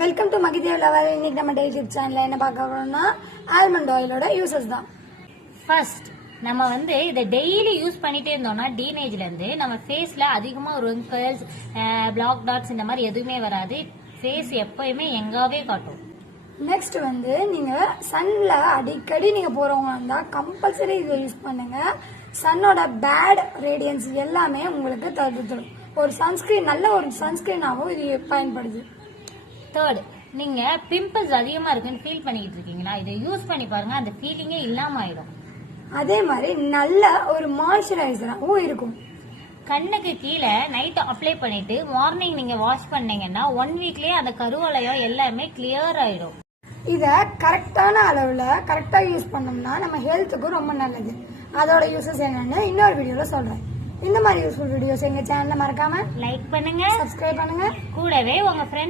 Welcome to மகிதேவ் level. இன்னைக்கு நம்ம டே tip சேனல்ல என்ன பார்க்க போறோம்னா ஆல்மண்ட் ஆயிலோட யூசஸ் தான். ஃபர்ஸ்ட் நம்ம இதை டெய்லி யூஸ் பண்ணிட்டே இருந்தோம்னா டீனேஜ்ல இருந்து நம்ம ஃபேஸ்ல அதிகமா ரிங்கிள்ஸ், பிளாக் டாட்ஸ் இந்த மாதிரி எதுவுமே வராது. ஃபேஸ் எப்பயுமே எங்காவே காட்டும். நெக்ஸ்ட் நீங்க சன்ல அடிக்கடி நீங்க போறவங்க இருந்தா கம்பல்சரி இதை யூஸ் பண்ணுங்க. சன்னோட பேட் ரேடியன்ஸ் எல்லாமே உங்களுக்கு தடுத்துடும். ஒரு சன்ஸ்கிரீன், நல்ல ஒரு சன்ஸ்கிரீனாகவும் இது பயன்படுது. தேர்ட், நீங்க பிம்பிள்ஸ் அதிகமா இருக்குன்னு ஃபீல் பண்ணிட்டு இருக்கீங்களா, இதை யூஸ் பண்ணி பாருங்க, அந்த ஃபீலிங்கே இல்லாம ஆயிடும். அதே மாதிரி நல்ல ஒரு மாய்ஸ்சரைசராகவும் இருக்கும். கண்ணுக்கு கீழே நைட் அப்ளை பண்ணிட்டு மார்னிங் நீங்க வாஷ் பண்ணீங்கன்னா 1 வீக்லயே அந்த கருவளையம் எல்லாமே கிளியர் ஆயிடும். இத கரெக்டான அளவுல கரெக்டா யூஸ் பண்ணோம்னா நம்ம ஹெல்த்துக்கும் ரொம்ப நல்லது. அதோட யூசஸ் என்னன்னு இன்னொரு வீடியோல சொல்றேன். இந்த மாதிரி யூஸ்ஃபுல் வீடியோஸ் எங்க சேனல்ல மறக்காம லைக் பண்ணுங்க, சப்ஸ்கிரைப் பண்ணுங்க. கூடவே உங்க ஃப்ரெண்ட்ஸ்